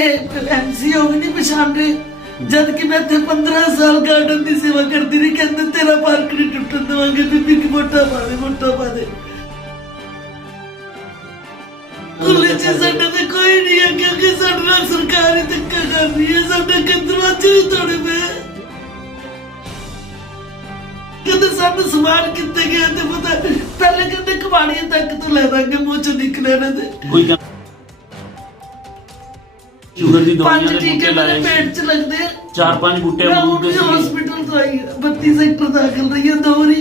MC हो भी नहीं पछाण रहे, जद कि मैं 15 साल गार्डन की सेवा करती रही। कहते तेरा पार्क नहीं टुटन देवांगे, बीबी की वोटा पा दे, वोटा पा दे। खुले च साडे ते कोई नहीं है, क्योंकि साडे नाल सरकार ही धक्का कर रही है। साडे दरवाजे ही तोड़े पे कहते सामने समान कितने गए थे पता, पहले कहते कबाड़िया तक तो ले देंगे, मुंह चो निकले ना थे। शुगर दी दवाइयां पांच दे टीके बूटे मेरे लाए, पेट च लगदे, 4-5 बूटे मैं अमरूद दे सी। हॉस्पिटल तो आई 32 सेक्टर दाखिल रही है 2 वारी।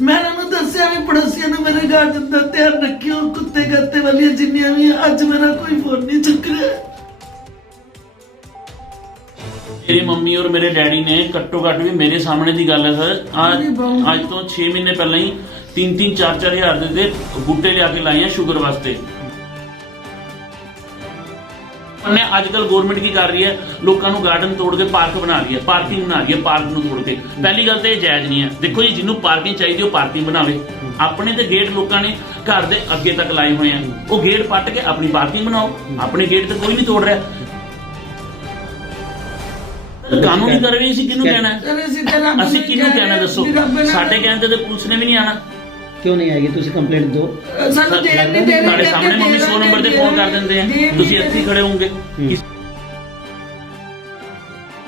मैं उन्होंने दसिया भी पड़ोसियों ने मेरे गार्डन का ध्यान रखियो, कुत्ते गत्ते वाली जिन्नियां भी, अज मेरा कोई फोन नहीं चुक रहा। मेरी मम्मी और मेरे डैडी ने घट्टो घट भी मेरे सामने की गल है सर, आज तो 6 महीने पहले ही 3-3, 4-4 हज़ार दे बूटे लिया के लाए हैं शुगर वास्ते। आजकल गवर्नमेंट की कर रही है, लोगों को गार्डन तोड़ के पार्क बना रही है, पार्किंग बना रही है, पार्क ਨੂੰ तोड़ के। पहली गल तो यह जायज नहीं है। देखो जी, जिन्होंने पार्किंग चाहिए वो पार्किंग बनावे। अपने तो गेट लोगों ने घर के अगे तक लाए हुए हैं, वो गेट पट के अपनी पार्किंग बनाओ। अपने गेट तो कोई नहीं तोड़ रहा। कानूनी कार्रवाई ਅਸੀਂ ਕਿਹਨੂੰ ਕਹਿਣਾ ਹੈ? ਅਸੀਂ ਕਿਹਨੂੰ ਕਹਿਣਾ ਦੱਸੋ? ਸਾਡੇ ਕਹਿੰਦੇ ਤੇ ਪੁਲਿਸ ਨੇ ਵੀ ਨਹੀਂ ਆਣਾ। क्यों नहीं आएगी? तुसी कंप्लेंट दो। ਸਾਨੂੰ ਦੇਣ ਨਹੀਂ ਦੇਣੀ, ਤੁਹਾਡੇ ਸਾਹਮਣੇ ਮੰਮੀ 100 ਨੰਬਰ ਤੇ ਫੋਨ ਕਰ ਦਿੰਦੇ ਆ, ਤੁਸੀਂ ਇੱਥੇ ਹੀ ਖੜੇ ਹੋਵੋਗੇ।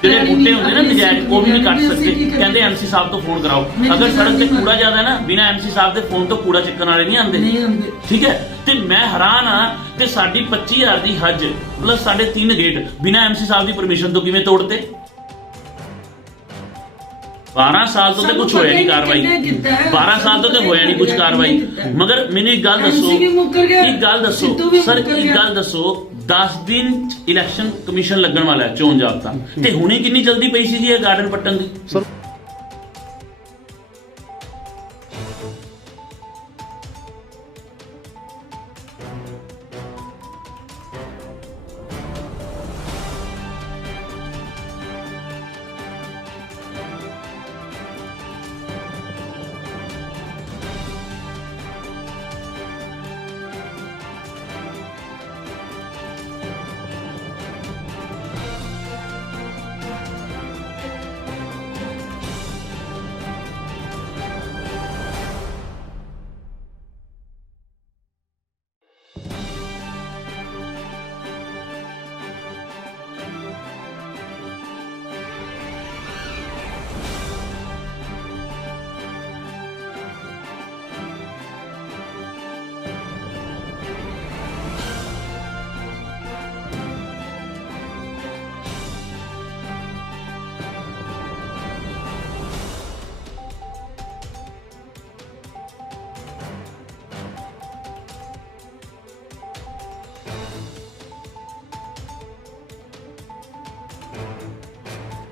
ਜਿਹੜੇ ਬੂਟੇ ਹੁੰਦੇ ਨਾ ਨਜਾਇਜ਼, ਉਹ ਵੀ ਨਹੀਂ ਕੱਟ ਸਕਦੇ। ਕਹਿੰਦੇ ਐਮਸੀ ਸਾਹਿਬ ਤੋਂ ਫੋਨ ਕਰਾਓ। ਅਗਰ ਸੜਕ ਤੇ ਕੂੜਾ ਜ਼ਿਆਦਾ ਨਾ, ਬਿਨਾ ਐਮਸੀ ਸਾਹਿਬ ਦੇ ਫੋਨ ਤੋਂ ਕੂੜਾ ਚੱਕਣ ਵਾਲੇ ਨਹੀਂ ਆਉਂਦੇ। ਠੀਕ ਹੈ, ਤੇ ਮੈਂ ਹੈਰਾਨ ਆ ਤੇ ਸਾਡੀ 25,000 ਦੀ ਹੱਜ ਪਲੱਸ ਸਾਡੇ 3 ਗੇਟ ਬਿਨਾ ਐਮਸੀ ਸਾਹਿਬ ਦੀ ਪਰਮਿਸ਼ਨ ਤੋਂ ਕਿਵੇਂ ਤੋੜਤੇ? 12 ਸਾਲ ਤੋਂ ਤੇ ਕੁਝ ਹੋਇਆ ਨਹੀਂ ਕਾਰਵਾਈ, 12 ਸਾਲ ਤੋਂ ਤੇ ਹੋਇਆ ਨਹੀਂ ਕੁਝ ਕਾਰਵਾਈ। ਮਗਰ ਮੈਨੂੰ ਇੱਕ ਗੱਲ ਦੱਸੋ, ਇੱਕ ਗੱਲ ਦੱਸੋ ਸਰ, ਇੱਕ ਗੱਲ ਦੱਸੋ, 10 ਦਿਨ ਇਲੈਕਸ਼ਨ ਕਮਿਸ਼ਨ ਲੱਗਣ ਵਾਲਾ ਹੈ, ਚੋਣ ਜਾਬਤਾ, ਤੇ ਹੁਣੇ ਕਿੰਨੀ ਜਲਦੀ ਪਈ ਸੀ ਜੀ ਇਹ ਗਾਰਡਨ ਪੱਟਣ ਦੀ?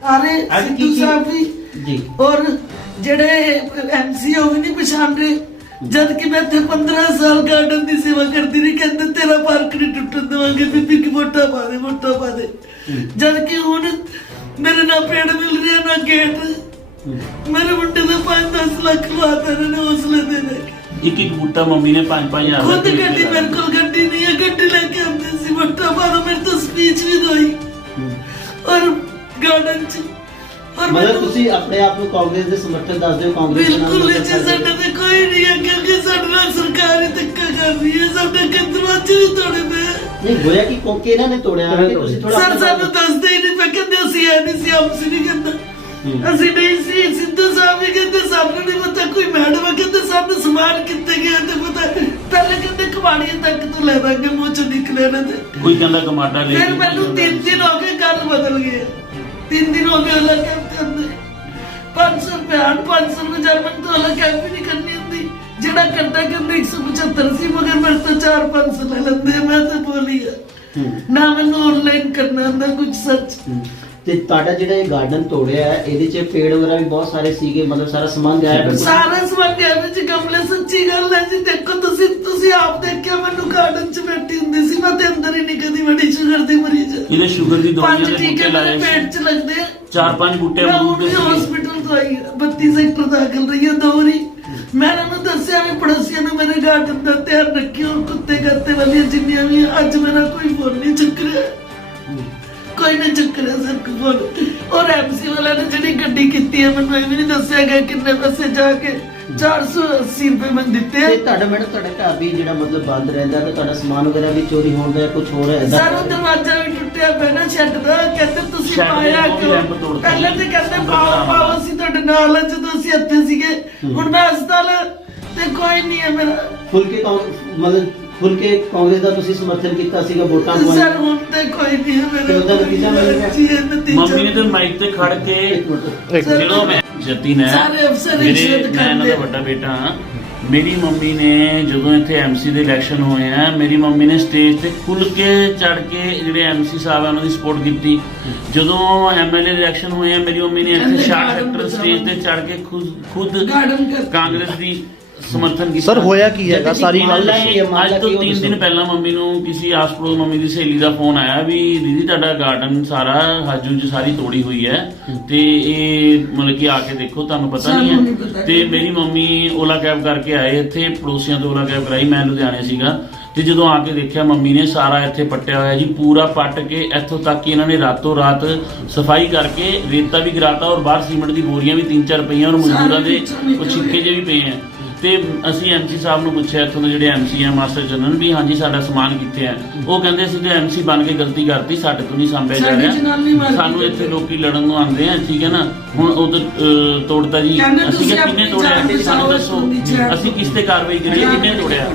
अरे सिद्धू साहब भी और जेड़े एमसी हो भी नहीं पछाण रहे, जद कि मैं 15 साल गार्डन की सेवा करती रही। कहते तेरा पार्क नहीं टुटन देवांगे, बीबी की वोटा पा दे, वोटा पा दे। जद कि हुण मेरे ना पेड़ मिल रहे ना गेट। मेरे मुंडे ने 5-10 लाख लवाता ने हौसले देने। एक बूटा मम्मी ने 5-5 हज़ार खुद गड्डी, मेरे को गड्डी नहीं है, गड्डी लेके आते सी, वोटा पा दो। मेरी तो स्पीच भी दोई और गार्डन च। और मतलब ਤੁਸੀਂ ਆਪਣੇ ਆਪ ਨੂੰ ਕਾਂਗਰਸ ਦੇ ਸਮਰਥਨ ਦੱਸਦੇ ਹੋ? ਕਾਂਗਰਸ ਬਿਲਕੁਲ ਜੀ, ਸਾਡੇ ਤੇ ਕੋਈ ਨਹੀਂ ਹੈ, ਕਿਉਂਕਿ ਸਾਡੇ ਨਾਲ ਸਰਕਾਰ ਹੀ ਧੱਕਾ ਕਰ ਰਹੀ ਹੈ। ਸਾਡੇ ਦਰਵਾਜ਼ੇ ਵੀ ਤੋੜੇ ਪਏ। ਨਹੀਂ ਹੋਇਆ ਕਿ ਕੋਕੇ ਇਹਨਾਂ ਨੇ ਤੋੜਿਆ ਹੈ? ਤੁਸੀਂ ਥੋੜਾ ਸਰ ਸਾਨੂੰ ਦੱਸਦੇ ਹੀ ਨਹੀਂ ਪਏ। ਕਹਿੰਦੇ ਅਸੀਂ ਐ ਨਹੀਂ ਸੀ, ਆਮਸੀ ਨਹੀਂ ਕਹਿੰਦਾ, ਅਸੀਂ ਨਹੀਂ ਸੀ। ਸਿੱਧੂ ਸਾਹਿਬ ਵੀ ਕਹਿੰਦੇ ਸਾਨੂੰ ਨਹੀਂ ਪਤਾ, ਕੋਈ ਮੈਡਮ ਕਹਿੰਦੇ ਸਾਨੂੰ ਸਮਾਨ ਕਿੱਥੇ ਗਿਆ ਤੇ ਪਤਾ। ਪਹਿਲੇ ਕਹਿੰਦੇ ਕਬਾੜੀਆ ਤੱਕ ਤੋਂ ਲੈ ਦਾਂਗੇ, ਮੂੰਹ ਚੋਂ ਨਿਕਲੇ ਨਾ ਤੇ ਕੋਈ ਕਹਿੰਦਾ ਟਮਾਟਾ ਲੈ। ਫਿਰ ਮੈਨੂੰ 3 ਦਿਨ ਹੋ ਗਏ, ਗੱਲ ਬਦਲ ਗਈ। 3 दिन हो गए अलग कैंप के अंदर 500 रुपए 500 रुपए जर्मन तो अलग कैंप भी नहीं करनी होती। जेड़ा करता कहते 175 सी, मगर मेरे तो 400-500 ले लेंदे। मैं तो बोली है ना, मैंने ऑनलाइन करना अंदर कुछ सच। ਤੇ ਤੁਹਾਡਾ ਜਿਹੜਾ ਇਹ ਗਾਰਡਨ ਤੋੜਿਆ ਹੈ, ਇਹਦੇ 'ਚ ਪੇੜ ਵਗੈਰਾ ਵੀ ਬਹੁਤ ਸਾਰੇ ਸੀਗੇ, ਮਤਲਬ ਸਾਰਾ ਸਮਾਨ ਗਾਇਬ ਹੈ? ਸਾਰਾ ਸਮਾਨ ਗਾਇਬ ਜੀ, ਗਮਲੇ। ਸੱਚੀ ਗੱਲ ਹੈ ਜੀ, ਦੇਖੋ ਤੁਸੀਂ ਆਪ ਦੇਖਿਆ, ਮੈਨੂੰ ਗਾਰਡਨ 'ਚ ਬੈਠੀ ਹੁੰਦੀ ਸੀ, ਮੈਂ ਤੇ ਅੰਦਰ ਹੀ ਨਹੀਂ ਕਦੀ ਬੜੀ ਸ਼ੂਗਰ ਦੀ ਮਰੀਜ਼। ਇਹਦੇ ਸ਼ੂਗਰ ਦੀ ਦਵਾਈਆਂ 5 ਦੇ ਟੀਕੇ ਬੂਟੇ ਲਾਏ, ਮੇਰੇ ਪੇਟ 'ਚ ਲੱਗਦੇ, 4-5 ਬੂਟੇ ਅਮरूद ਦੇ सी। हॉस्पिटल तो आई 32 सेक्टर दाखिल रही है 2 वारी। मैं उन्होंने दसिया भी पड़ोसियों ने मेरे गार्डन का ध्यान रखियो, कुत्ते गत्ते वाली जिन्नियां भी, अज मेरा कोई फोन नहीं चुक रहा। ਕੋਈ ਨਾ ਚੱਕਰ ਹੈ ਸਰ ਕੋਲ। ਔਰ ਐਮਸੀ ਵਾਲਿਆਂ ਨੇ ਜਿਹੜੀ ਗੱਡੀ ਕੀਤੀ ਹੈ ਮੈਨੂੰ ਇਹ ਵੀ ਨਹੀਂ ਦੱਸਿਆ ਗਿਆ ਕਿੰਨੇ ਪੈਸੇ ਜਾ ਕੇ 480 ਰੁਪਏ ਮੈਂ ਦਿੱਤੇ ਤੇ ਆ। ਤੁਹਾਡਾ ਮੈਡਮ ਤੁਹਾਡਾ ਘਰ ਵੀ ਜਿਹੜਾ ਮਤਲਬ ਬੰਦ ਰਹਿੰਦਾ ਤੇ ਤੁਹਾਡਾ ਸਮਾਨ ਵਗੈਰਾ ਵੀ ਚੋਰੀ ਹੋਣ ਦਾ ਕੁਝ ਹੋ ਰਿਹਾ ਹੈ ਸਰ ਉਹ ਦਰਵਾਜ਼ਾ ਵੀ ਟੁੱਟਿਆ ਪਿਆ ਨਾ ਛੱਡ ਦਾ, ਕਹਿੰਦੇ ਤੁਸੀਂ ਛੱਡ ਪਾਇਆ ਦੇ, ਉਹ ਵੀ ਕਿਉਂ? ਰੈਂਪ ਤੋੜਤਾ ਪਹਿਲਾਂ ਤੇ ਕਹਿੰਦੇ ਪਾਓ ਅਸੀਂ ਤੁਹਾਡੇ ਨਾਲ ਆ ਜਦੋਂ ਅਸੀਂ ਇੱਥੇ ਸੀਗੇ। ਹੁਣ ਮੈਂ ਹਸਪਤਾਲ ਤੇ ਕੋਈ ਨਹੀਂ ਹੈ ਮੇਰਾ। ਖੁੱਲ ਕੇ ਕਾਂਗਰਸ ਦਾ ਤੁਸੀਂ ਸਮਰਥਨ ਕੀਤਾ ਸੀਗਾ ਵੋਟਾਂ ਸਰ ਪਾਉਣ। ਹੁਣ ਤੇ ਕੋਈ ਨਹੀਂ ਹੈ ਤੇ ਉਹਦਾ ਨਤੀਜਾ ਮਿਲ ਗਿਆ? ਜੀ, ਇਹ ਨਤੀਜਾ- ਮੰਮੀ ਨੇ ਤੇ ਮਾਈਕ ਤੇ ਖੜ ਕੇ ਇੱਕ ਮਿੰਟ ਜਦੋਂ ਮੈਂ ਜਤਿਨ ਹੈ ਸਾਰੇ ਅਫਸਰ ਮੇਰੇ ਰਿਸ਼ਵਤ ਮੈਂ ਇਹਨਾਂ ਦਾ ਖਾਂਦੇ। ਵੱਡਾ ਬੇਟਾ ਹਾਂ। ਮੇਰੀ ਮੰਮੀ ਨੇ ਜਦੋਂ ਇੱਥੇ ਐਮਸੀ ਦੇ ਇਲੈਕਸ਼ਨ ਹੋਏ ਆ ਮੇਰੀ ਮੰਮੀ ਨੇ ਸਟੇਜ ਤੇ ਖੁੱਲ ਕੇ ਚੜ ਕੇ ਜਿਹੜੇ ਐਮਸੀ ਸਾਹਿਬ ਆ ਉਹਨਾਂ ਦੀ ਸਪੋਰਟ ਕੀਤੀ। ਜਦੋਂ ਐਮਐਲਏ ਇਲੈਕਸ਼ਨ ਹੋਏ ਆ ਮੇਰੀ ਮੰਮੀ ਨੇ ਇੱਥੇ ਸ਼ਾਰਟ ਸੈਕਟਰ ਸਟੇਜ ਤੇ ਚੜ ਕੇ ਖੁਦ ਗਾਰਡਨ ਕਰ ਕਾਂਗਰਸ ਦੀ ਸਮਰਥਨ ਕੀਤਾ। ਸਰ ਹੋਇਆ ਕੀ ਹੈਗਾ ਸਾਰੀ ਗੱਲ ਮਾਮਲਾ ਦੱਸੋ। ਇਹ, ਅੱਜ ਤੋਂ 3 ਦਿਨ ਪਹਿਲਾਂ ਮੰਮੀ ਨੂੰ ਕਿਸੇ ਆਸ-ਪੜੋਸ ਮੰਮੀ ਦੀ ਸਹੇਲੀ ਦਾ ਫੋਨ ਆਇਆ ਵੀ ਦੀਦੀ ਤੁਹਾਡਾ ਗਾਰਡਨ ਸਾਰਾ ਹਾਜੂ ਚ ਸਾਰੀ ਤੋੜੀ ਹੋਈ ਹੈ ਤੇ ਇਹ ਮਤਲਬ ਕਿ ਆ ਕੇ ਦੇਖੋ ਤੁਹਾਨੂੰ ਪਤਾ ਸਾਨੂੰ ਨਹੀਂ ਨਹੀਂ ਪਤਾ। ਹੈ। ਤੇ ਮੇਰੀ ਮੰਮੀ ਓਲਾ ਕੈਬ ਕਰਕੇ ਆਏ ਇੱਥੇ, ਪੜੋਸੀਆਂ ਤੋਂ ਓਲਾ ਕੈਬ ਕਰਾਈ, ਮੈਂ ਲੁਧਿਆਣੇ ਸੀਗਾ ਤੇ ਜਦੋਂ ਆ ਕੇ ਦੇਖਿਆ ਮੰਮੀ ਨੇ ਸਾਰਾ ਇੱਥੇ ਪੱਟਿਆ ਹੋਇਆ ਜੀ, ਪੂਰਾ ਪੱਟ ਕੇ ਇੱਥੋਂ ਤੱਕ ਕਿ ਇਹਨਾਂ ਨੇ ਰਾਤੋਂ ਰਾਤ ਸਫਾਈ ਕਰਕੇ ਰੇਤਾ ਵੀ ਗਿਰਾਤਾ ਔਰ ਬਾਹਰ ਸੀਮੈਂਟ ਦੀ ਬੋਰੀਆਂ ਵੀ 3-4 ਪਈਆਂ ਔਰ ਮਜ਼ਦੂਰਾਂ ਦੇ ਕੁਝ ਛਿੱਕੇ ਜਿਹੇ ਵੀ ਪਏ ਆ। ਤੇ ਅਸੀਂ ਐਮਸੀ ਸਾਹਿਬ ਨੂੰ ਪੁੱਛਿਆ ਇੱਥੋਂ ਦੇ ਜਿਹੜੇ ਐਮਸੀ ਆ ਮਾਸਟਰ ਜਨਰਲ ਵੀ ਹਾਂਜੀ ਸਾਡਾ ਸਮਾਨ ਕਿੱਥੇ ਹੈ। ਉਹ ਕਹਿੰਦੇ ਅਸੀਂ ਤੇ ਐਮਸੀ ਬਣ ਕੇ ਗਲਤੀ ਕਰਤੀ, ਸਾਡੇ ਤੋਂ ਨਹੀਂ ਸਾਂਭਿਆ ਜਾ ਸਾਡੀ ਜਨਾਨੀ ਰਿਹਾ, ਮਾਰ ਸਾਨੂੰ ਕੇ ਇੱਥੇ ਲੋਕੀ ਲੜਨ ਨੂੰ ਆਉਂਦੇ ਆ, ਠੀਕ ਹੈ ਨਾ। ਹੁਣ ਉਧਰ ਤੋੜਤਾ ਜੀ, ਕਹਿੰਦੇ ਅਸੀਂ ਤੁਸੀਂ ਕਿਹਾ ਕਿੰਨੇ ਆਪਣੀ ਤੋੜਿਆ ਜਾਨ ਸਾਨੂੰ ਬਚਾਓ, ਦੱਸੋ, ਨੀਚੇ ਅਸੀਂ ਕਿਸ ਤੇ ਕਾਰਵਾਈ ਕਰੀਏ, ਕਿੰਨੇ ਤੋੜਿਆ।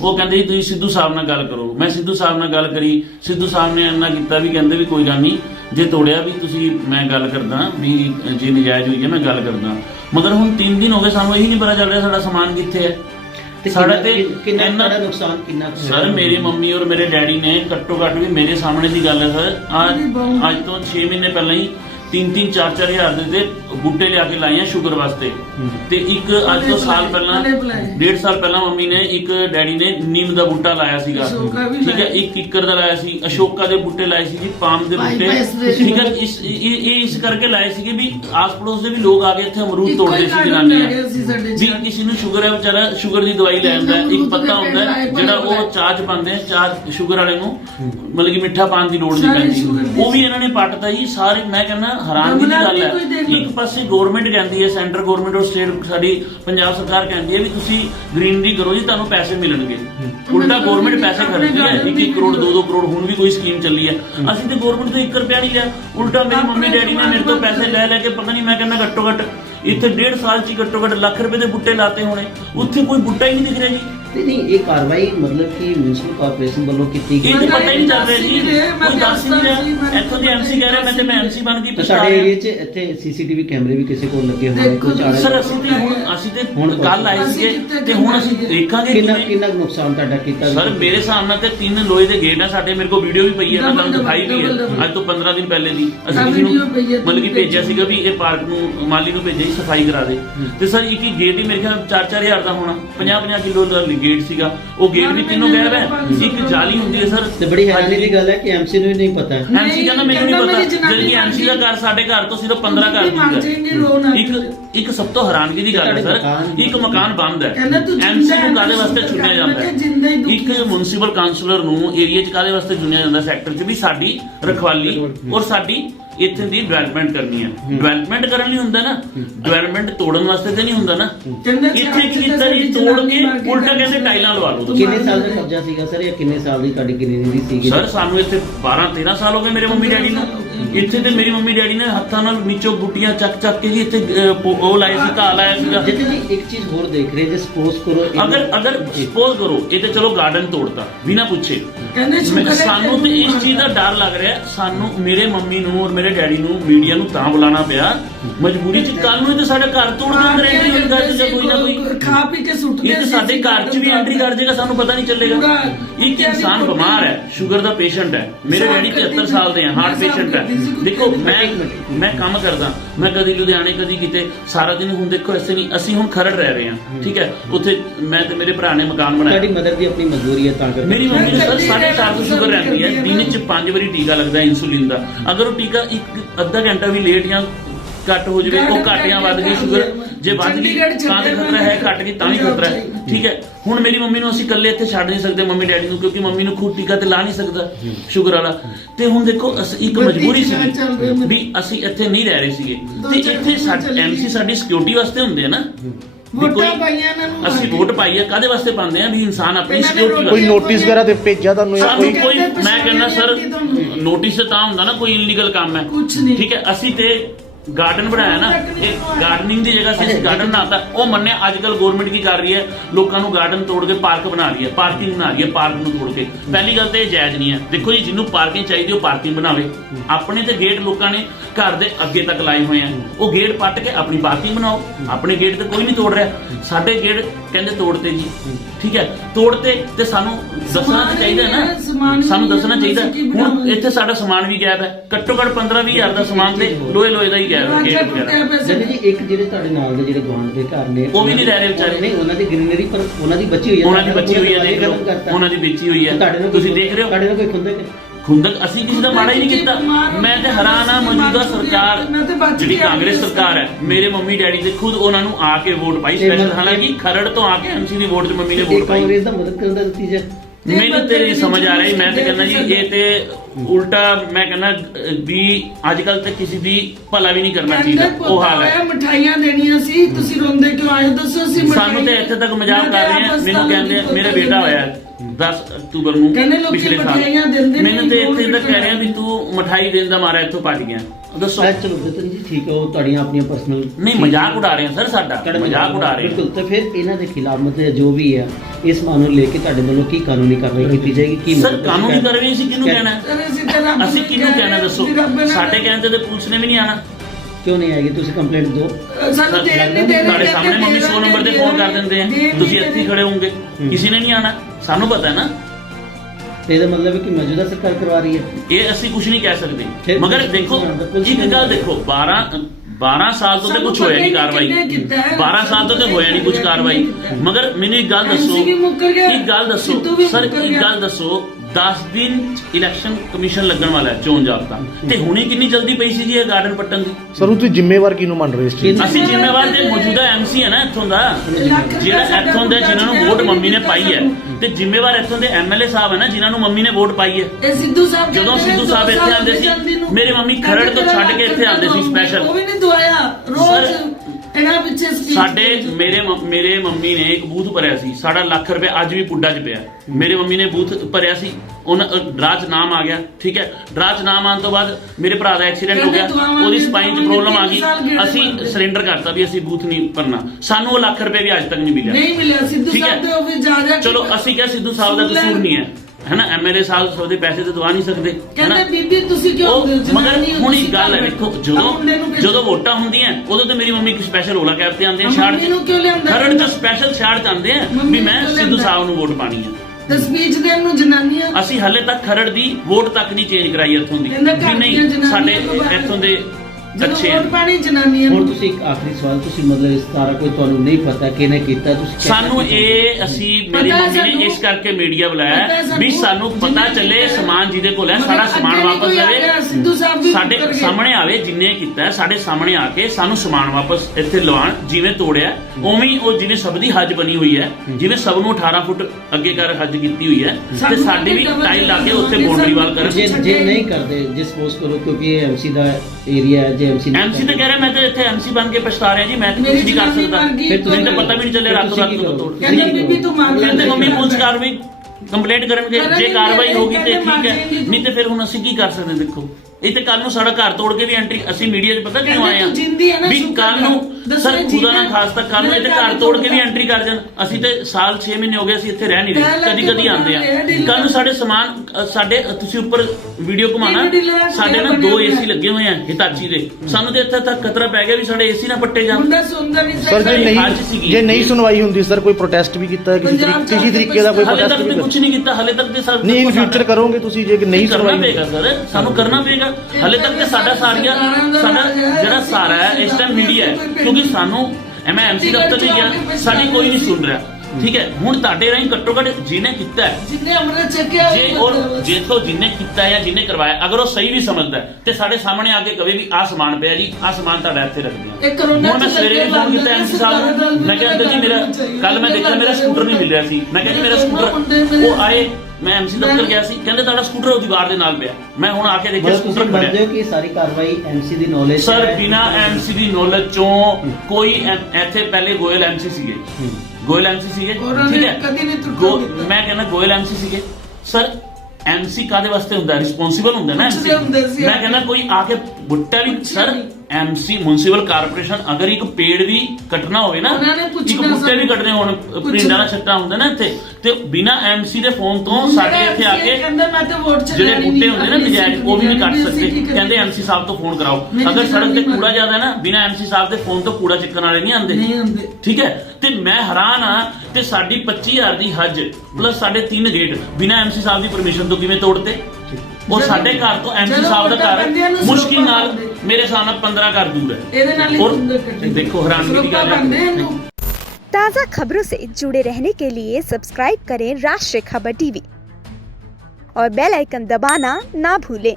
ਉਹ ਕਹਿੰਦੇ ਜੀ ਤੁਸੀਂ ਸਿੱਧੂ ਸਾਹਿਬ ਨਾਲ ਗੱਲ ਕਰੋ। ਮੈਂ ਸਿੱਧੂ ਸਾਹਿਬ ਨਾਲ ਗੱਲ ਕਰੀ, ਸਿੱਧੂ ਸਾਹਿਬ ਨੇ ਇੰਨਾ ਕੀਤਾ ਵੀ ਕਹਿੰਦੇ ਵੀ ਕੋਈ ਗੱਲ ਨਹੀਂ ਜੇ ਤੋੜਿਆ ਵੀ ਤੁਸੀਂ ਮੈਂ ਗੱਲ ਕਰਦਾ ਵੀ ਜੇ ਨਜਾਇਜ਼ ਹੋਈ ਹੈ ਮੈਂ ਗੱਲ ਕਰਦਾ। ਮਗਰ ਹੁਣ 3 ਦਿਨ ਹੋ ਗਏ ਸਾਨੂੰ ਇਹੀ ਨਹੀਂ ਪਤਾ ਚੱਲ ਰਿਹਾ ਸਾਡਾ ਸਮਾਨ ਕਿੱਥੇ ਹੈ। ਤੇ ਸਾਡਾ ਤੇ ਕਿੰਨਾ ਇੰਨਾ ਤੁਹਾਡਾ ਨੁਕਸਾਨ ਕਿੰਨਾ ਕੁ ਹੋਇਆ? ਸਰ ਮੇਰੀ ਮੰਮੀ ਔਰ ਮੇਰੇ ਡੈਡੀ ਨੇ ਘੱਟੋ ਘੱਟ ਵੀ ਮੇਰੇ ਸਾਹਮਣੇ ਦੀ ਗੱਲ ਹੈ ਸਰ, ਅੱਜ ਤੋਂ 6 ਮਹੀਨੇ ਪਹਿਲਾਂ ਹੀ 3-3 4-4 ਹਜ਼ਾਰ ਦੇ ਤੇ ਬੂਟੇ ਲਿਆ ਕੇ ਲਾਏ ਆ ਸ਼ੂਗਰ ਵਾਸਤੇ। ਤੇ ਇੱਕ ਅੱਜ ਤੋਂ ਸਾਲ ਪਹਿਲਾਂ 1.5 ਸਾਲ ਪਹਿਲਾਂ ਮੰਮੀ ਨੇ ਇੱਕ ਡੈਡੀ ਨੇ ਨੀਮ ਦਾ ਬੂਟਾ ਲਾਇਆ ਸੀਗਾ, ਠੀਕ ਹੈ, 1 ਏਕੜ ਦਾ ਲਾਇਆ ਸੀ। ਅਸ਼ੋਕਾ ਦੇ ਬੂਟੇ ਲਾਏ ਸੀ ਜੀ, ਪਾਮ ਦੇ ਬੂਟੇ, ਠੀਕ ਹੈ। ਇਸ ਕਰਕੇ ਲਾਏ ਸੀਗੇ ਵੀ ਆਸ ਪੜੋਸ ਦੇ ਵੀ ਲੋਕ ਆ ਕੇ ਇੱਥੇ ਅਮਰੂਦ ਤੋੜਦੇ ਸੀ ਜਨਾਨੀਆਂ ਵੀ ਕਿਸੇ ਨੂੰ ਸ਼ੂਗਰ ਹੈ ਵਿਚਾਰਾ ਸ਼ੂਗਰ ਦੀ ਦਵਾਈ ਲੈ ਆਉਂਦਾ। ਇੱਕ ਪੱਤਾ ਹੁੰਦਾ ਜਿਹੜਾ ਉਹ ਚਾਹ ਚ ਪਾਉਂਦੇ ਆ, ਚਾਹ ਸ਼ੂਗਰ ਵਾਲੇ ਨੂੰ ਮਤਲਬ ਕਿ ਮਿੱਠਾ ਪਾਉਣ ਦੀ ਲੋੜ ਨਹੀਂ ਪੈਂਦੀ, ਉਹ ਵੀ ਇਹਨਾਂ ਨੇ ਪੱਟਤਾ ਜੀ ਸਾਰੇ। ਮੈਂ ਕਹਿੰਦਾ ਹੈਰਾਨਗੀ ਦੀ ਗੱਲ ਹੈ, ਇੱਕ ਪਾਸੇ ਗਵਰਨਮੈਂਟ ਕਹਿੰਦੀ ਹੈ, ਸੈਂਟਰ ਗਵਰਨਮੈਂਟ ਔਰ ਸਟੇਟ ਸਾਡੀ ਪੰਜਾਬ ਸਰਕਾਰ ਕਹਿੰਦੀ ਹੈ ਵੀ ਤੁਸੀਂ ਗ੍ਰੀਨਰੀ ਕਰੋ ਜੀ ਤੁਹਾਨੂੰ ਪੈਸੇ ਮਿਲਣਗੇ। ਉਲਟਾ ਗਵਰਨਮੈਂਟ ਪੈਸੇ ਖਰਚਦੀ ਹੈ 1 ਕਰੋੜ 2-2 ਕਰੋੜ, ਹੁਣ ਵੀ ਕੋਈ ਸਕੀਮ ਚੱਲੀ ਹੈ। ਅਸੀਂ ਤੇ ਗਵਰਨਮੈਂਟ ਤੋਂ 1 ਰੁਪਿਆ ਨਹੀਂ ਲਿਆ, ਉਲਟਾ ਮੇਰੀ ਮੰਮੀ ਡੈਡੀ ਨੇ ਮੇਰੇ ਤੋਂ ਪੈਸੇ ਲੈ ਕੇ ਪਤਾ ਨਹੀਂ ਮੈਂ ਕਹਿੰਦਾ ਘੱਟੋ ਘੱਟ ਇੱਥੇ 1.5 ਸਾਲ ਚ ਘੱਟੋ ਘੱਟ ਲੱਖ ਰੁਪਏ ਦੇ ਬੂਟੇ ਲਾਤੇ ਹੋਣੇ, ਉੱਥੇ ਕੋਈ ਬੂਟਾ ਹੀ ਨਹੀਂ ਦਿਖ ਰਿਹਾ ਜੀ। ਤੇ ਨਹੀਂ ਇਹ ਕਾਰਵਾਈ ਮਤਲਬ ਕਿ ਮਿਊਨਿਸਪਲ ਕਾਰਪੋਰੇਸ਼ਨ ਵੱਲੋਂ ਕੀਤੀ ਗਈ? ਇਹ ਤਾਂ ਪਤਾ ਹੀ ਨਹੀਂ ਚੱਲ ਰਿਹਾ ਜੀ, ਕੋਈ ਦੱਸ ਹੀ ਨਹੀਂ ਰਿਹਾ। ਇੱਥੋਂ ਦੇ ਐਮਸੀ ਕਹਿ ਰਿਹਾ ਮੈਂ ਐਮਸੀ ਬਣ ਕੇ ਸਾਡੇ ਏਰੀਆ 'ਚ ਇੱਥੇ ਸੀਸੀਟੀਵੀ ਕੈਮਰੇ ਵੀ ਕਿਸੇ ਕੋਲ ਲੱਗੇ ਹੋਏ ਕੁਝ ਆ ਸਰ ਅਸੀਂ ਤੇ ਕੱਲ ਆਏ ਸੀਗੇ ਤੇ ਹੁਣ ਅਸੀਂ ਦੇਖਾਂਗੇ ਕਿੰਨਾ ਨੁਕਸਾਨ ਤੁਹਾਡਾ ਕੀਤਾ। ਸਰ ਮੇਰੇ ਹਿਸਾਬ ਨਾਲ ਤੇ 3 ਲੋਹੇ ਦੇ ਗੇਟ ਆ ਸਾਡੇ, ਮੇਰੇ ਕੋਲ ਵੀਡੀਓ ਵੀ ਪਈ ਹੈ, ਮੈਂ ਤੁਹਾਨੂੰ ਦਿਖਾਈ ਵੀ ਹੈ ਅੱਜ ਤੋਂ 15 ਦਿਨ ਪਹਿਲੇ ਦੀ। ਅਸੀਂ ਕਿਸੇ ਨੂੰ ਮਤਲਬ ਕਿ ਭੇਜਿਆ ਸੀਗਾ ਵੀ ਇਹ ਪਾਰਕ ਨੂੰ ਮਾਲੀ ਨੂੰ ਭੇਜਿਆ ਸੀ ਸਫਾਈ ਕਰਾ ਦੇ। ਤੇ ਸਰ ਇੱਕ ਗੇਟ ਹੀ ਮੇਰੇ ਖਿਆਲ 4-4 ਹਜ਼ਾਰ ਦਾ ਹੋਣਾ, 50-50 ਕਿਲੋ ਦਾ ਗੇਟ ਸੀਗਾ, ਉਹ ਗੇਟ ਵੀ ਤਿੰਨੋਂ ਗਾਇਬ ਹੈ। ਇੱਕ ਜਾਲੀ ਹੁੰਦੀ ਹੈ ਸਰ, ਤੇ ਬੜੀ ਹੈਰਾਨੀ ਦੀ ਗੱਲ ਹੈ ਕਿ ਐਮਸੀ ਨੂੰ ਹੀ ਨਹੀਂ ਪਤਾ। ਐਮਸੀ ਕਹਿੰਦਾ ਮੈਨੂੰ ਨਹੀਂ ਪਤਾ, ਜਦਕਿ ਐਮਸੀ ਦਾ ਘਰ ਸਾਡੇ ਘਰ ਤੋਂ ਸਿਰਫ 15 ਘਰ ਦੂਰ ਹੈ। ਇੱਕ ਸਭ ਤੋਂ ਹੈਰਾਨਗੀ ਦੀ ਗੱਲ ਹੈ ਸਰ, ਇੱਕ ਮਕਾਨ ਬੰਦ ਹੈ, ਐਮਸੀ ਨੂੰ ਕਾਹਦੇ ਵਾਸਤੇ ਚੁਣਿਆ ਜਾਂਦਾ ਹੈ? ਇੱਕ ਮਿਊਨਿਸਪਲ ਕਾਉਂਸਲਰ ਨੂੰ ਏਰੀਆ 'ਚ ਕਾਹਦੇ ਵਾਸਤੇ ਚੁਣਿਆ ਜਾਂਦਾ ਸੈਕਟਰ 'ਚ ਵੀ ਸਾਡੀ ਰਖਵਾਲੀ ਔਰ ਸਾਡੀ ਇੱਥੇ ਦੀ ਡਿਵੈਲਪਮੈਂਟ ਕਰਨੀ ਹੈ। ਡਿਵੈਲਪਮੈਂਟ ਕਰਨ ਲਈ ਹੁੰਦਾ ਨਾ, ਡਿਵੈਲਪਮੈਂਟ ਤੋੜਨ ਵਾਸਤੇ ਤੇ ਨਹੀਂ ਹੁੰਦਾ ਨਾ। ਇੱਥੇ ਕੀ ਕੀਤਾ ਜੀ, ਤੋੜ ਕੇ ਉਲਟਾ ਕਹਿੰਦੇ ਟਾਈਲਾਂ ਲਵਾ ਲਓ। ਕਿੰਨੇ ਸਾਲ ਦਾ ਕਬਜ਼ਾ ਸੀਗਾ ਸਰ, ਇਹ ਕਿੰਨੇ ਸਾਲ ਦੀ ਤੁਹਾਡੀ ਕਿੰਨੀ ਦੀ ਸੀਗੀ? ਸਰ ਸਾਨੂੰ ਇੱਥੇ 12-13 ਸਾਲ ਹੋ ਗਏ ਮੇਰੇ ਮੰਮੀ ਡੈਡੀ ਨੂੰ। ਇੱਥੇ ਤੇ ਮੇਰੀ ਮੰਮੀ ਡੈਡੀ ਨੇ ਹੱਥਾਂ ਨਾਲ ਨੀਚੋਂ ਬੁੱਟੀਆਂ ਚੱਕ ਕੇ ਜੀ ਇੱਥੇ ਉਹ ਲਾਏ ਸੀ, ਘਾਹ ਲਾਇਆ ਸੀਗਾ। ਜਿੱਥੇ ਜੀ ਇੱਕ ਚੀਜ਼ ਹੋਰ ਦੇਖ ਰਹੇ ਜੇ ਸਪੋਜ਼ ਕਰੋ ਅਗਰ ਸਪੋਜ਼ ਕਰੋ ਇਹ ਤੇ ਚਲੋ ਗਾਰਡਨ ਤੋੜਤਾ ਬਿਨਾਂ ਪੁੱਛੇ, ਸਾਨੂੰ ਤੇ ਇਸ ਚੀਜ਼ ਦਾ ਡਰ ਲੱਗ ਰਿਹਾ। ਸਾਨੂੰ ਮੇਰੇ ਮੰਮੀ ਨੂੰ ਔਰ ਮੇਰੇ ਡੈਡੀ ਨੂੰ ਮੀਡੀਆ ਨੂੰ ਤਾਂ ਬੁਲਾਣਾ ਪਿਆ ਮਜਬੂਰੀ ਚ। ਕੱਲ ਨੂੰ ਤੇ ਸਾਡੇ ਘਰ ਤੋੜ ਕੇ ਐਂਟਰੀ ਕਰ ਜਾਏਗਾ ਕੋਈ ਨਾ ਕੋਈ, ਖਾ ਪੀ ਕੇ ਸੁੱਟ ਇਹ ਤੇ ਸਾਡੇ ਘਰ ਚ ਵੀ ਐਂਟਰੀ ਕਰ ਜਾਏਗਾ, ਸਾਨੂੰ ਪਤਾ ਨਹੀਂ ਚੱਲੇਗਾ। ਇੱਕ ਇਨਸਾਨ ਬਿਮਾਰ ਹੈ, ਸ਼ੂਗਰ ਦਾ ਪੇਸ਼ੈਂਟ ਹੈ, ਮੇਰੇ ਡੈਡੀ 73 ਸਾਲ ਦੇ ਆ, ਹਾਰਟ ਪੇਸ਼ੈਂਟ ਹੈ। ਦੇਖੋ ਮੈਂ ਕੰਮ ਕਰਦਾ, ਮੈਂ ਕਦੀ ਲੁਧਿਆਣੇ ਕਦੀ ਕਿਤੇ ਸਾਰਾ ਦਿਨ। ਹੁਣ ਦੇਖੋ ਐਸੇ ਨਹੀਂ, ਅਸੀਂ ਹੁਣ ਖਰੜ ਰਹਿ ਰਹੇ ਹਾਂ, ਠੀਕ ਹੈ। ਉੱਥੇ ਮੈਂ ਤੇ ਮੇਰੇ ਭਰਾ ਨੇ ਮਕਾਨ ਬਣਾਇਆ। ਤੁਹਾਡੀ ਮਦਰ ਦੀ ਆਪਣੀ ਮਜ਼ਦੂਰੀ ਹੈ ਤਾਂ ਕਰਕੇ ਮੇਰੀ ਮੰਮੀ ਨੂੰ ਸਰ 450 ਸ਼ੂਗਰ ਰਹਿੰਦੀ ਹੈ, ਦਿਨ ਚ 5 ਵਾਰੀ ਟੀਕਾ ਲੱਗਦਾ ਇਨਸੂਲਿਨ ਦਾ। ਅਗਰ ਉਹ ਟੀਕਾ 1 ਅੱਧਾ ਘੰਟਾ ਵੀ ਲੇਟ ਜਾਂ ਘੱਟ ਹੋ ਜਾਵੇ, ਉਹ ਘੱਟ ਜਾਂ ਵੱਧ ਗਈ ਸ਼ੂਗਰ, ਜੇ ਵੱਧ ਗਈ ਤਾਂ ਤੇ ਖਤਰਾ ਹੈ, ਘੱਟ ਗਈ ਤਾਂ ਵੀ ਖਤਰਾ ਹੈ, ਠੀਕ ਹੈ। ਹੁਣ ਮੇਰੀ ਮੰਮੀ ਨੂੰ ਅਸੀਂ ਇਕੱਲੇ ਇੱਥੇ ਛੱਡ ਨਹੀਂ ਸਕਦੇ, ਮੰਮੀ ਡੈਡੀ ਨੂੰ, ਕਿਉਂਕਿ ਮੰਮੀ ਨੂੰ ਖੁਦ ਟੀਕਾ ਤੇ ਲਾ ਨਹੀਂ ਸਕਦਾ ਸ਼ੂਗਰ ਵਾਲਾ। ਤੇ ਹੁਣ ਦੇਖੋ ਇੱਕ ਮਜਬੂਰੀ ਸੀ ਵੀ ਅਸੀਂ ਇੱਥੇ ਨਹੀਂ ਰਹਿ ਰਹੇ ਸੀਗੇ, ਤੇ ਇੱਥੇ ਐਮਸੀ ਸਾਡੀ ਸਿਕਿਉਰਿਟੀ ਵਾਸਤੇ ਹੁੰਦੇ ਆ ਨਾ, ਅਸੀਂ ਵੋਟ ਪਾਈ ਹੈ ਕਾਹਦੇ ਵਾਸਤੇ ਪਾਉਂਦੇ ਆ ਵੀ ਇਨਸਾਨ ਆਪਣੀ ਸਿਕਿਉਰਿਟੀ। ਕੋਈ ਨੋਟਿਸ ਵਗੈਰਾ ਤੇ ਭੇਜਿਆ ਤੁਹਾਨੂੰ ਜਾਂ ਕੋਈ ਮੈਂ ਕਹਿੰਦਾ ਸਰ ਨੋਟਿਸ ਤਾਂ ਹੁੰਦਾ ਨਾ, ਕੋਈ ਇਲੀਗਲ ਕੰਮ ਹੈ, ਠੀਕ ਹੈ। ਅਸੀਂ ਤੇ ਗਾਰਡਨ ਬਣਾਇਆ ਨਾ, ਇਹ ਗਾਰਡਨਿੰਗ ਦੀ ਜਗ੍ਹਾ ਸੀ ਗਾਰਡਨ ਬਣਾਤਾ, ਉਹ ਮੰਨਿਆ। ਅੱਜ ਕੱਲ ਗਵਰਨਮੈਂਟ ਕੀ ਕਰ ਰਹੀ ਹੈ, ਲੋਕਾਂ ਨੂੰ ਗਾਰਡਨ ਤੋੜ ਕੇ ਪਾਰਕ ਬਣਾ ਰਹੀ ਹੈ, ਪਾਰਕਿੰਗ ਬਣਾ ਰਹੀ ਹੈ ਪਾਰਕ ਨੂੰ ਤੋੜ ਕੇ। ਪਹਿਲੀ ਗੱਲ ਤੇ ਇਹ ਜਾਇਜ਼ ਨਹੀਂ ਹੈ। ਦੇਖੋ ਜੀ, ਜਿਹਨੂੰ ਪਾਰਕਿੰਗ ਚਾਹੀਦੀ ਉਹ ਪਾਰਕਿੰਗ ਬਣਾਵੇ। ਆਪਣੇ ਤੇ ਗੇਟ ਲੋਕਾਂ ਨੇ ਘਰ ਦੇ ਅੱਗੇ ਤੱਕ ਲਾਏ ਹੋਏ ਆ, ਉਹ ਗੇਟ ਪੱਟ ਕੇ ਆਪਣੀ ਪਾਰਕਿੰਗ ਬਣਾਓ। ਆਪਣੇ ਗੇਟ ਤੇ ਕੋਈ ਨਹੀਂ ਤੋੜ ਰਿਹਾ, ਸਾਡੇ ਗੇਟ ਕਹਿੰਦੇ ਤੋੜਤੇ ਜੀ, ਠੀਕ ਹੈ। ਤੋੜਤੇ ਤੇ ਸਾਨੂੰ ਦੱਸਣਾ ਚਾਹੀਦਾ ਨਾ, ਸਾਨੂੰ ਦੱਸਣਾ ਚਾਹੀਦਾ। ਹੁਣ ਇੱਥੇ ਸਾਡਾ ਸਮਾਨ ਵੀ ਗਾਇਬ ਹੈ, ਘੱਟੋ ਘੱਟ 15-20 ਹਜ਼ਾਰ ਦਾ ਸਮਾਨ ਤੇ ਲੋਹੇ ਦਾ ਹੀ ਗਾਇਬ ਹੈ, ਗੇਟ ਵਗੈਰਾ। ਜੀ ਇੱਕ ਜਿਹੜੇ ਤੁਹਾਡੇ ਨਾਲ ਦੇ ਜਿਹੜੇ ਗੁਆਂਢ ਦੇ ਘਰ ਨੇ, ਉਹ ਵੀ ਨਹੀਂ ਰਹਿ ਰਹੇ ਵਿਚਾਰੇ, ਨਹੀਂ ਉਹਨਾਂ ਦੀ ਗ੍ਰੀਨਰੀ ਪਰ ਉਹਨਾਂ ਦੀ ਬਚੀ ਹੋਈ ਹੈ, ਉਹਨਾਂ ਦੀ ਬਚੀ ਹੋਈ ਹੈ, ਦੇਖ ਲਓ ਉਹਨਾਂ ਦੀ ਬਚੀ ਹੋਈ ਹੈ, ਤੁਸੀਂ ਦੇਖ ਰਹੇ ਹੋ। ਤੁਹਾਡੇ ਨਾਲ ਕੋਈ ਖੁੰਦਕ ਖੁੰਦਕ ਅਸੀਂ ਕਿਸੇ ਦਾ ਮਾੜਾ ਹੀ ਨਹੀਂ ਕੀਤਾ। ਮੈਂ ਤੇ ਹੈਰਾਨ ਆ, ਮੌਜੂਦਾ ਸਰਕਾਰ ਜਿਹੜੀ ਕਾਂਗਰਸ ਸਰਕਾਰ ਹੈ, ਮੇਰੇ ਮੰਮੀ ਡੈਡੀ ਤੇ ਖੁਦ ਉਹਨਾਂ ਨੂੰ ਆ ਕੇ ਵੋਟ ਪਾਈ ਸਪੈਸ਼ਲ, ਹਾਲਾਂਕਿ ਖਰੜ ਤੋਂ ਆ ਕੇ ਐਮਸੀ ਦੀ ਵੋਟ 'ਚ ਮੰਮੀ ਨੇ ਵੋਟ ਪਾਈ। ਕਾਂਗਰਸ ਦਾ ਮਦਦ ਕਰਨ ਦਾ ਨਤੀਜਾ ਮੈਨੂੰ ਤੇ ਨਹੀਂ ਸਮਝ ਆ ਰਹੀ। ਮੈਂ ਤੇ ਕਹਿੰਦਾ ਜੀ ਇਹ ਤੇ ਉਲਟਾ, ਮੈਂ ਕਹਿੰਦਾ ਵੀ ਅੱਜ ਕੱਲ ਤੇ ਕਿਸੇ ਦੀ ਭਲਾ ਵੀ ਨਹੀਂ ਕਰਨਾ ਚਾਹੀਦਾ, ਉਹ ਹਾਲ ਹੈ। ਮਠਾਈਆਂ ਦੇਣੀਆਂ ਸੀ, ਤੁਸੀਂ ਰੋਂਦੇ ਕਿਉਂ ਆਏ ਦੱਸੋ? ਅਸੀਂ ਸਾਨੂੰ ਤੇ ਇੱਥੇ ਤੱਕ ਮਜ਼ਾਕ ਕਰ ਰਹੇ ਆ। ਮੈਨੂੰ ਕਹਿੰਦੇ ਮੇਰਾ ਬੇਟਾ ਹੋਇਆ 10 ਅਕਤੂਬਰ ਨੂੰ ਪਿਛਲੇ ਸਾਲ, ਮੈਨੂੰ ਤੇ ਇੱਥੇ ਤੱਕ ਕਹਿ ਰਹੇ ਆ ਵੀ ਤੂੰ ਮਠਾਈ ਦੇਣ ਦਾ ਮਾਰਾ ਇੱਥੋਂ ਭੱਜ ਗਿਆ। ਦੱਸੋ ਚਲੋ ਬਤਨ ਜੀ ਠੀਕ ਹੈ, ਉਹ ਤੁਹਾਡੀਆਂ ਆਪਣੀਆਂ ਪਰਸਨਲ ਨਹੀਂ ਮਜ਼ਾਕ ਉਡਾ ਰਹੇ ਆ ਸਰ, ਸਾਡਾ ਮਜ਼ਾਕ ਉਡਾ ਰਹੇ ਆ। ਤੇ ਫਿਰ ਇਹਨਾਂ ਦੇ ਖਿਲਾਫ ਮਤਲਬ ਜੋ ਵੀ ਹੈ ਇਸ ਮਾਮਲੇ ਨੂੰ ਲੈ ਕੇ ਤੁਹਾਡੇ ਵੱਲੋਂ ਕੀ ਕਾਨੂੰਨੀ ਕਾਰਵਾਈ ਕੀਤੀ ਜਾਏਗੀ? ਕੀ ਸਰ ਕਾਨੂੰਨੀ ਕਾਰਵਾਈ ਅਸੀਂ ਕਿਹਨੂੰ ਕਹਿਣਾ, ਅਸੀਂ ਕਿਹਨੂੰ ਕਹਿਣਾ ਦੱਸੋ? ਸਾਡੇ ਕਹਿਣ ਤੇ ਪੁਲਿਸ ਨੇ ਵੀ ਨਹੀਂ ਆਣਾ। ਕਿਉਂ ਨਹੀਂ ਆਏਗੀ? ਤੁਸੀਂ ਕੰਪਲੇਂਟ ਦਿਓ। ਸਾਨੂੰ ਦੇਣ ਨਹੀਂ ਦੇ ਰਹੇ, ਤੁਹਾਡੇ ਸਾਹਮਣੇ ਮੰਮੀ 100 ਨੰਬਰ ਤੇ ਫੋਨ ਕਰ ਦਿੰਦੇ ਆ, ਤੁਸੀਂ ਇੱਥੇ ਖੜੇ ਹੋਵੋਗੇ, ਕਿਸੇ ਨੇ ਨਹੀਂ ਆਣਾ, ਸਾਨੂੰ ਪਤਾ ਹੈ ਨਾ। ਇਹਦਾ ਮਤਲਬ ਹੈ ਕਿ ਮੌਜੂਦਾ ਸਰਕਾਰ ਕਰਵਾ ਰਹੀ ਹੈ, ਇਹ ਅਸੀਂ ਕੁਝ ਨਹੀਂ ਕਹਿ ਸਕਦੇ। ਮਗਰ ਦੇਖੋ ਇੱਕ ਗੱਲ ਦੇਖੋ, 12 ਸਾਲ ਤੋਂ ਤੇ ਕੁਝ ਹੋਇਆ ਨਹੀਂ ਕਾਰਵਾਈ, 12 ਸਾਲ ਤੋਂ ਤੇ ਹੋਇਆ ਨਹੀਂ ਕੁਝ ਕਾਰਵਾਈ। ਮਗਰ ਮੈਨੂੰ ਇੱਕ ਗੱਲ ਦੱਸੋ, ਇੱਕ ਗੱਲ ਦੱਸੋ ਸਰ, ਇੱਕ ਗੱਲ ਦੱਸੋ, 10 ਦਿਨ ਇਲੈਕਸ਼ਨ ਕਮਿਸ਼ਨ ਲੱਗਣ ਵਾਲਾ ਹੈ, ਚੋਣ ਜਾਬਤਾ, ਤੇ ਹੁਣੇ ਕਿੰਨੀ ਜਲਦੀ ਪਈ ਸੀ ਜੀ ਇਹ ਗਾਰਡਨ ਪੱਟਣ ਦੀ? ਸਰ ਉਹ ਤੁਸੀਂ ਜ਼ਿੰਮੇਵਾਰ ਕਿਹਨੂੰ ਮੰਨ ਰਹੇ ਇਸ ਚੀਜ਼? ਅਸੀਂ ਜ਼ਿੰਮੇਵਾਰ ਤੇ ਮੌਜੂਦਾ ਐਮਸੀ ਹੈ ਨਾ ਇੱਥੋਂ ਦਾ, ਜਿਹੜਾ ਇੱਥੋਂ ਦਾ ਜਿਨ੍ਹਾਂ ਨੂੰ ਵੋਟ ਮੰਮੀ ਨੇ ਪਾਈ ਹੈ, ਤੇ ਜ਼ਿੰਮੇਵਾਰ ਇੱਥੋਂ ਦੇ ਐਮਐਲਏ ਸਾਹਿਬ ਹੈ ਨਾ ਜਿਨ੍ਹਾਂ ਨੂੰ ਮੰਮੀ ਨੇ ਵੋਟ ਪਾਈ ਹੈ। ਇਹ ਸਿੱਧੂ ਸਾਹਿਬ ਜਦੋਂ ਸਿੱਧੂ ਸਾਹਿਬ ਇੱਥੇ ਆਉਂਦੇ ਸੀ, ਮੇਰੇ ਮੰਮੀ ਖਰੜ ਤੋਂ ਛੱਡ ਕੇ ਇੱਥੇ ਆਉਂਦੇ ਸੀ ਸਪੈਸ਼ਲ। ਉਹ ਵੀ ਨਹੀਂ ਦਵਾਇਆ ਰੋਜ਼ ਇਹਨਾਂ ਪਿੱਛੇ ਸਾਡੇ ਮੇਰੇ ਮੰਮੀ ਨੇ ਇੱਕ ਬੂਥ ਭਰਿਆ ਸੀ, ਸਾਡਾ ਲੱਖ ਰੁਪਏ ਅੱਜ ਵੀ ਪੁੱਡਾ 'ਚ ਪਿਆ। ਮੇਰੇ ਮੰਮੀ ਨੇ ਬੂਥ ਭਰਿਆ ਸੀ, ਉਹਨਾਂ ਡਰਾ 'ਚ ਨਾਮ ਆ ਗਿਆ, ਠੀਕ ਹੈ। ਡਰਾ 'ਚ ਨਾਮ ਆਉਣ ਤੋਂ ਬਾਅਦ ਮੇਰੇ ਭਰਾ ਦਾ ਐਕਸੀਡੈਂਟ ਹੋ ਗਿਆ, ਉਹਦੀ ਸਪਾਈਨ 'ਚ ਪ੍ਰੋਬਲਮ ਆ ਗਈ, ਅਸੀਂ ਸਰੈਂਡਰ ਕਰਤਾ ਵੀ ਅਸੀਂ ਬੂਥ ਨਹੀਂ ਭਰਨਾ। ਸਾਨੂੰ ਉਹ ਲੱਖ ਰੁਪਏ ਵੀ ਅੱਜ ਤੱਕ ਨਹੀਂ ਮਿਲਿਆ, ਸਿੱਧੂ ਸਾਹਿਬ ਦੇ ਆਫਿਸ ਜਾ ਜਾ। ਚਲੋ ਅਸੀਂ ਕਿਹਾ ਸਿੱਧੂ ਸਾਹਿਬ ਦਾ ਕਸੂਰ ਨਹੀਂ ਹੈ ਨਾ, ਐਮਐਲਏ ਸਾਹਿਬ ਸਭ ਦੇ ਪੈਸੇ ਤੇ ਦਵਾ ਨਹੀਂ ਸਕਦੇ, ਕਹਿੰਦੇ ਬੀਬੀ ਤੁਸੀਂ ਕਿਉਂ? ਮਗਰ ਹੁਣ ਇੱਕ ਗੱਲ ਹੈ, ਦੇਖੋ ਜਦੋਂ ਵੋਟਾਂ ਹੁੰਦੀਆਂ ਉਦੋਂ ਤੇ ਮੇਰੀ ਮੰਮੀ ਸਪੈਸ਼ਲ ਓਲਾ ਕੈਬ ਤੇ ਆਉਂਦੇ ਆ, ਛਾੜ ਖਰੜ ਤੋਂ ਸਪੈਸ਼ਲ ਛਾੜ ਜਾਂਦੇ ਆ ਵੀ ਮੈਂ ਸਿੱਧੂ ਸਾਹਿਬ ਨੂੰ ਵੋਟ ਪਾਣੀ ਹੈ। ਤੇ ਸਪੀਚ ਦੇਣ ਨੂੰ ਜਨਾਨੀਆਂ, ਅਸੀਂ ਹਲੇ ਤੱਕ ਖਰੜ ਦੀ ਵੋਟ ਤੱਕ ਨਹੀਂ ਚੇਂਜ ਕਰਾਈ ਇੱਥੋਂ ਦੀ, ਵੀ ਨਹੀਂ ਸਾਡੇ ਇੱਥੋਂ ਦੇ ਅੱਛੇ ਵੋਟ ਪਾਣੀ ਜਨਾਨੀਆਂ। ਹੁਣ ਤੁਸੀਂ ਇੱਕ ਆਖਰੀ ਸਵਾਲ, ਤੁਸੀਂ ਮਤਲਬ ਇਸ ਸਾਰਾ ਕੋਈ ਤੁਹਾਨੂੰ ਨਹੀਂ ਪਤਾ ਕਿਹਨੇ ਕੀਤਾ? ਤੁਸੀਂ ਸਾਨੂੰ ਇਹ ਅਸੀਂ ਮੇਰੀ ਮੰਮੀ ਨੇ ਇਸ ਕਰਕੇ ਮੀਡੀਆ ਬੁਲਾਇਆ ਵੀ ਸਾਨੂੰ ਪਤਾ ਚੱਲੇ ਸਮਾਨ ਜਿਹਦੇ ਕੋਲ ਹੈ ਸਾਰਾ ਸਮਾਨ ਵਾਪਸ ਦੇਵੇ, ਸਾਡੇ ਸਾਹਮਣੇ ਆਵੇ, ਜਿੰਨੇ ਕੀਤਾ ਸਾਡੇ ਸਾਹਮਣੇ ਆ ਕੇ ਸਾਨੂੰ ਸਮਾਨ ਵਾਪਸ ਇੱਥੇ ਲਵਾਣ। ਜਿਵੇਂ ਤੋੜਿਆ ਉਵੇਂ ਉਹ ਜਿਵੇਂ ਸਭ ਦੀ ਹੱਜ ਬਣੀ ਹੋਈ ਹੈ, ਜਿਵੇਂ ਸਭ ਨੂੰ 18 ਫੁੱਟ ਅੱਗੇ ਕਰ ਹੱਜ ਕੀਤੀ ਹੋਈ ਹੈ, ਤੇ ਸਾਡੀ ਵੀ ਟਾਈਲ ਲਾ ਕੇ ਉੱਥੇ ਬਾਉਂਡਰੀ ਵਾਲ ਕਰਨ। ਜੇ ਨਹੀਂ ਕਰਦੇ, ਜੇ ਸਪੋਜ਼ ਕਰੋ ਕਿਉਂਕਿ ਇਹ ਐਮਸੀ ਦਾ ਏਰੀਆ ਹੈ, ਐਮਸੀ ਤੇ ਕਹਿ ਰਿਹਾ ਮੈਂ ਤੇ ਇੱਥੇ ਐਮਸੀ ਬਣ ਕੇ ਪਛਤਾ ਰਿਹਾ ਜੀ, ਮੈਂ ਤੇ ਕੁਝ ਨਹੀਂ ਕਰ ਸਕਦਾ, ਫਿਰ ਤੁਸੀਂ ਤਾਂ ਪਤਾ ਵੀ ਨਹੀਂ ਚੱਲੇ ਰਾਤੋਂ ਰਾਤ ਨੂੰ ਤੋੜ। ਕਹਿੰਦੇ ਮੰਮੀ ਪੁਲਿਸ ਕਾਰਵਾਈ ਕੰਪਲੇਂਟ ਕਰਨਗੇ, ਜੇ ਕਾਰਵਾਈ ਹੋਗੀ ਤੇ ਠੀਕ ਹੈ, ਨਹੀਂ ਤੇ ਫਿਰ ਹੁਣ ਅਸੀਂ ਕੀ ਕਰ ਸਕਦੇ? ਦੇਖੋ ਇਹ ਤੇ ਕੱਲ ਨੂੰ ਸਾਡਾ ਘਰ ਤੋੜ ਕੇ ਵੀ ਐਂਟਰੀ, ਅਸੀਂ ਮੀਡੀਆ 'ਚ ਪਤਾ ਕਿਉਂ ਆਏ ਆ ਵੀ ਕੱਲ ਨੂੰ ਸਰ ਖੁਦਾ ਨਾ ਖਾਸਤਾ ਕੱਲ ਨੂੰ ਇਹ ਤੇ ਘਰ ਤੋੜ ਕੇ ਵੀ ਐਂਟਰੀ ਕਰ ਜਾਣ। ਅਸੀਂ ਤੇ ਸਾਲ 6 ਮਹੀਨੇ ਹੋ ਗਏ ਅਸੀਂ ਇੱਥੇ ਰਹਿ ਨਹੀਂ ਰਹੇ, ਕਦੀ ਕਦੀ ਆਉਂਦੇ ਆ। ਕੱਲ ਨੂੰ ਸਾਡੇ ਸਮਾਨ ਸਾਡੇ ਤੁਸੀਂ ਉੱਪਰ ਵੀਡੀਓ ਘੁਮਾਣਾ, ਸਾਡੇ ਨਾ 2 ਏਸੀ ਲੱਗੇ ਹੋਏ ਆ ਹਿਤਾਚੀ ਦੇ, ਸਾਨੂੰ ਤੇ ਇੱਥੇ ਤੱਕ ਖਤਰਾ ਪੈ ਗਿਆ ਵੀ ਸਾਡੇ ਏਸੀ ਨਾ ਪੱਟੇ ਜਾਣ। ਸਰ ਜੇ ਨਹੀਂ ਸੁਣਵਾਈ ਹੁੰਦੀ ਸਰ ਕੋਈ ਪ੍ਰੋਟੈਸਟ ਵੀ ਕੀਤਾ ਹੈ ਕਿਸੇ ਤਰੀਕੇ ਦਾ? ਕੋਈ ਪ੍ਰੋਟੈਸਟ ਵੀ ਕੁਝ ਨਹੀਂ ਕੀਤਾ ਹਲੇ ਤੱਕ ਤੇ ਸਰ। ਨਹੀਂ ਇਨ ਫਿਊਚਰ ਕਰੋਗੇ ਤੁਸੀਂ ਜੇ ਨਹੀਂ ਕਰਨਾ ਪਏਗਾ ਸਰ, ਸਾਨੂੰ ਕਰਨਾ ਪਏਗਾ। ਹਲੇ ਤੱਕ ਤੇ ਸਾਡਾ ਸਾਰੀਆ ਸਾਡਾ ਜਿਹੜਾ ਸਾਰਾ ਹੈ ਇਸ ਟਾਈਮ ਮੀਡੀਆ ਹੈ, ਕਿਉਂਕਿ ਸਾਨੂੰ ਮੈਂ ਐਮਸੀ ਦਫ਼ਤਰ ਨਹੀਂ ਗਿਆ, ਸਾਡੀ ਕੋਈ ਨਹੀਂ ਸੁਣ ਰਿਹਾ। ਠੀਕ ਹੈ, ਹੁਣ ਤੁਹਾਡੇ ਰਾਹੀਂ ਘੱਟੋ ਘੱਟ ਜਿਹਨੇ ਕੀਤਾ ਹੈ, ਜਿੰਨੇ ਅੰਮ੍ਰਿਤ ਛਕਿਆ ਜੇ ਉਹ ਜੇਥੋਂ ਜਿਹਨੇ ਕੀਤਾ ਜਾਂ ਜਿਹਨੇ ਕਰਵਾਇਆ, ਅਗਰ ਉਹ ਸਹੀ ਵੀ ਸਮਝਦਾ ਹੈ ਤੇ ਸਾਡੇ ਸਾਹਮਣੇ ਆ ਕੇ ਕਵੇ ਵੀ ਆਹ ਸਮਾਨ ਪਿਆ ਜੀ, ਆਹ ਸਮਾਨ ਤੁਹਾਡਾ ਇੱਥੇ ਰੱਖਦੇ ਇਹ ਆ। ਕਰੋਨਾ ਹੁਣ ਮੈਂ ਸਵੇਰੇ ਵੀ ਫੋਨ ਕੀਤਾ ਐਮਸੀ ਸਾਹਿਬ ਨੂੰ, ਮੈਂ ਕਿਹਾ ਅੰਕਲ ਜੀ ਮੇਰਾ ਕੱਲ ਮੈਂ ਦੇਖਿਆ ਮੇਰਾ ਸਕੂਟਰ ਨਹੀਂ ਮਿਲ ਰਿਹਾ ਸੀ, ਮੈਂ ਕਿਹਾ ਜੀ ਮੇਰਾ ਸਕੂਟਰ, ਉਹ ਆਏ, ਮੈਂ ਐਮਸੀ ਦਫ਼ਤਰ ਗਿਆ ਸੀ, ਕਹਿੰਦੇ ਤੁਹਾਡਾ ਸਕੂਟਰ ਉਹ ਦੀਵਾਰ ਦੇ ਨਾਲ ਪਿਆ, ਮੈਂ ਹੁਣ ਆ ਕੇ ਦੇਖਿਆ ਮਤਲਬ ਤੁਸੀਂ ਸਕੂਟਰ ਮੰਨਦੇ ਖੜਿਆ। ਹੋ ਕਿ ਸਾਰੀ ਕਾਰਵਾਈ ਐਮਸੀ ਦੀ ਨੌਲੇਜ ਸਰ ਬਿਨਾ ਐਮਸੀ ਦੀ ਨੌਲੇਜ ਚੋਂ ਕੋਈ ਇੱਥੇ ਪਹਿਲੇ ਗੋਇਲ ਐਮਸੀ ਸੀਗੇ, ਗੋਇਲ ਐਮਸੀ ਸੀਗੇ, ਠੀਕ ਹੈ, ਮੈਂ ਕਹਿੰਦਾ ਗੋਇਲ ਐਮਸੀ ਸੀਗੇ। ਸਰ ਐਮਸੀ ਕਾਦੇ ਵਾਸਤੇ ਹੁੰਦਾ, ਰਿਸਪੌਂਸਿਬਲ ਹੁੰਦਾ ਨਾ ਐਮਸੀ। ਮੈਂ ਕਹਿੰਦਾ ਕੋਈ ਆ ਕੇ ਬੁੱਟਾ ਵੀ, ਸਰ ਐਮਸੀ ਮਿਊਨਿਸਪਲ ਕਾਰਪੋਰੇਸ਼ਨ ਅਗਰ ਇੱਕ ਪੇੜ ਵੀ ਕੱਟਣਾ ਹੋਵੇ ਨਾ, ਇੱਕ ਬੁੱਟੇ ਵੀ ਕੱਟਣੇ ਹੋਣ, ਪਿੰਡਾਂ ਦਾ ਛੱਟਾ ਹੁੰਦਾ ਨਾ ਇੱਥੇ, ਤੇ ਬਿਨਾ ਐਮਸੀ ਦੇ ਫੋਨ ਤੋਂ ਸਾਡੇ ਇੱਥੇ ਆ ਕੇ ਜਿਹੜੇ ਬੁੱਟੇ ਹੁੰਦੇ ਨਾ ਨਜਾਇਜ਼, ਉਹ ਵੀ ਨਹੀਂ ਕੱਟ ਸਕਦੇ। ਕਹਿੰਦੇ ਐਮਸੀ ਸਾਹਿਬ ਤੋਂ ਫੋਨ ਕਰਾਓ। ਅਗਰ ਸੜਕ ਤੇ ਕੂੜਾ ਜ਼ਿਆਦਾ ਨਾ, ਬਿਨਾ ਐਮਸੀ ਸਾਹਿਬ ਦੇ ਫੋਨ ਤੋਂ ਕੂੜਾ ਚੱਕਣ ਵਾਲੇ ਨਹੀਂ ਆਉਂਦੇ, ਠੀਕ ਹੈ। ਤੇ ਮੈਂ ਹੈਰਾਨ ਆ, ਤੇ ਸਾਡੀ 25,000 ਦੀ ਹੱਜ ਪਲੱਸ ਸਾਡੇ 3 ਗੇਟ ਬਿਨਾ ਐਮਸੀ ਸਾਹਿਬ ਦੀ ਪਰਮਿਸ਼ਨ ਤੋਂ ਕਿਵੇਂ ਤੋੜਤੇ? ਉਹ ਸਾਡੇ ਘਰ ਤੋਂ ਐਮਸੀ ਸਾਹਿਬ ਦਾ ਘਰ ਮੁਸ਼ਕਿਲ ਨਾਲ ਮੇਰੇ ਹਿਸਾਬ ਨਾਲ 15 ਘਰ दूर है। और देखो हैरानगी की बात है। ताज़ा खबरों से जुड़े रहने के लिए सब्सक्राइब करें राष्ट्रीय खबर टीवी और बेल आइकन दबाना ना भूलें।